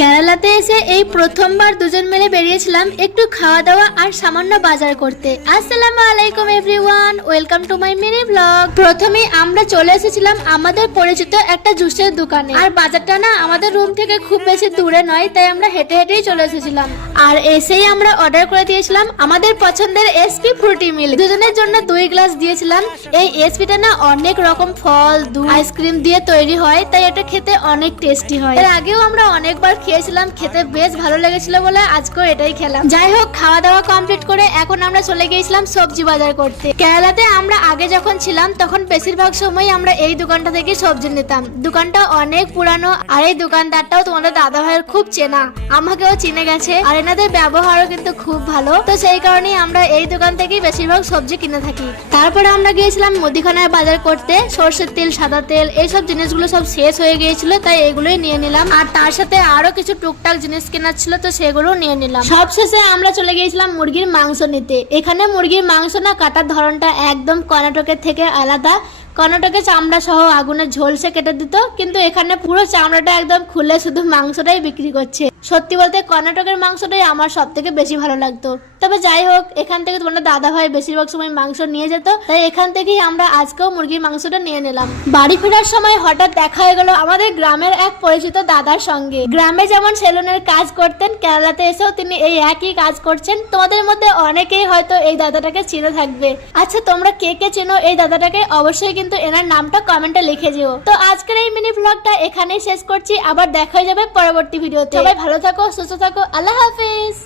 কেরালাতে এসে এই প্রথমবার দুজন মিলে বেরিয়েছিলাম একটু খাওয়া দাওয়া আর সামান্য বাজার করতে। আসসালামু আলাইকুম everyone, welcome to my mini blog. প্রথমে আমরা চলে এসেছিলাম আমাদের পরিচিত একটা জুসের দোকানে, আর বাজারটা না আমাদের রুম থেকে খুব বেশি দূরে নয়, তাই আমরা হেঁটে হেঁটেই চলে এসেছিলাম। আর এসেই আমরা অর্ডার করে দিয়েছিলাম আমাদের পছন্দের এসপি ফ্রুটি মিল্ক। দুজনের জন্য 2 গ্লাস দিয়েছিলাম। এই এসপিটা না অনেক রকম ফল, দুধ, আইসক্রিম দিয়ে তৈরি হয়, তাই এটা খেতে অনেক টেস্টি হয়। এর আগেও আমরা অনেকবার খেয়েছিলাম, খেতে বেশ ভালো লেগেছিল বলে আজকেও এটাই খেলাম। যাই হোক, খাওয়া দাওয়া কমপ্লিট করে এখন আমরা চলে গিয়েছিলাম সবজি বাজার করতে। কেরালাতে আমরা আগে যখন ছিলাম তখন বেশিরভাগ সময় আমরা এই দোকানটা থেকে সবজি নিতাম। দোকানটা অনেক পুরানো, আর এই দোকানদারটাও তোমাদের দাদা ভাইয়ের খুব চেনা, আমাকেও চিনে গেছে, আর এনাদের ব্যবহারও কিন্তু খুব ভালো। তো সেই কারণেই আমরা এই দোকান থেকেই বেশিরভাগ সবজি কিনে থাকি। তারপরে আমরা গিয়েছিলাম মুদিখানায় বাজার করতে। সরষের তেল, সাদা তেল, এইসব জিনিসগুলো সব শেষ হয়ে গিয়েছিল, তাই এগুলোই নিয়ে নিলাম। আর তার সাথে আরো কিছু টুকটাক জিনিস কেনার ছিল, তো সেগুলো নিয়ে নিলাম। সব শেষে আমরা চলে গিয়েছিলাম মুরগির মাংস নিতে। এখানে মুরগির মাংস না কাটার ধরনটা একদম কর্ণাটকের থেকে আলাদা। কর্ণাটকে চামড়া সহ আগুনের ঝলসে কেটে দিত, কিন্তু এখানে পুরো চামড়াটা একদম খুলে শুধু মাংসটাই বিক্রি করছে। সত্যি বলতে কর্ণাটকের মাংসটাই আমার সব থেকে বেশি ভালো লাগতো। তবে যাই হোক, এখান থেকে তোমাদের দাদা ভাই বেশিরভাগ সময় মাংস নিয়ে যেত, তাই এখান থেকেই আমরা আজকেও মুরগির মাংসটা নিয়ে নিলাম। বাড়ি ফেরার সময় হঠাৎ দেখা হয়ে গেল আমাদের গ্রামের এক পরিচিত দাদার সঙ্গে। গ্রামে যেমন সেলুনের কাজ করতেন, কেরালাতে এসেও তিনি এই একই কাজ করছেন। তোমাদের মধ্যে অনেকেই হয়তো এই দাদাটাকে চিনে থাকবে। আচ্ছা, তোমরা কে কে চেনো এই দাদাটাকে অবশ্যই কিন্তু এনার নামটা কমেন্টে লিখে যেও। তো আজকের এই মিনি ব্লগটা এখানেই শেষ করছি, আবার দেখা হয়ে যাবে পরবর্তী ভিডিওতে। সবাই ভালো থাকো, সুস্থ থাকো, আল্লাহ হাফেজ।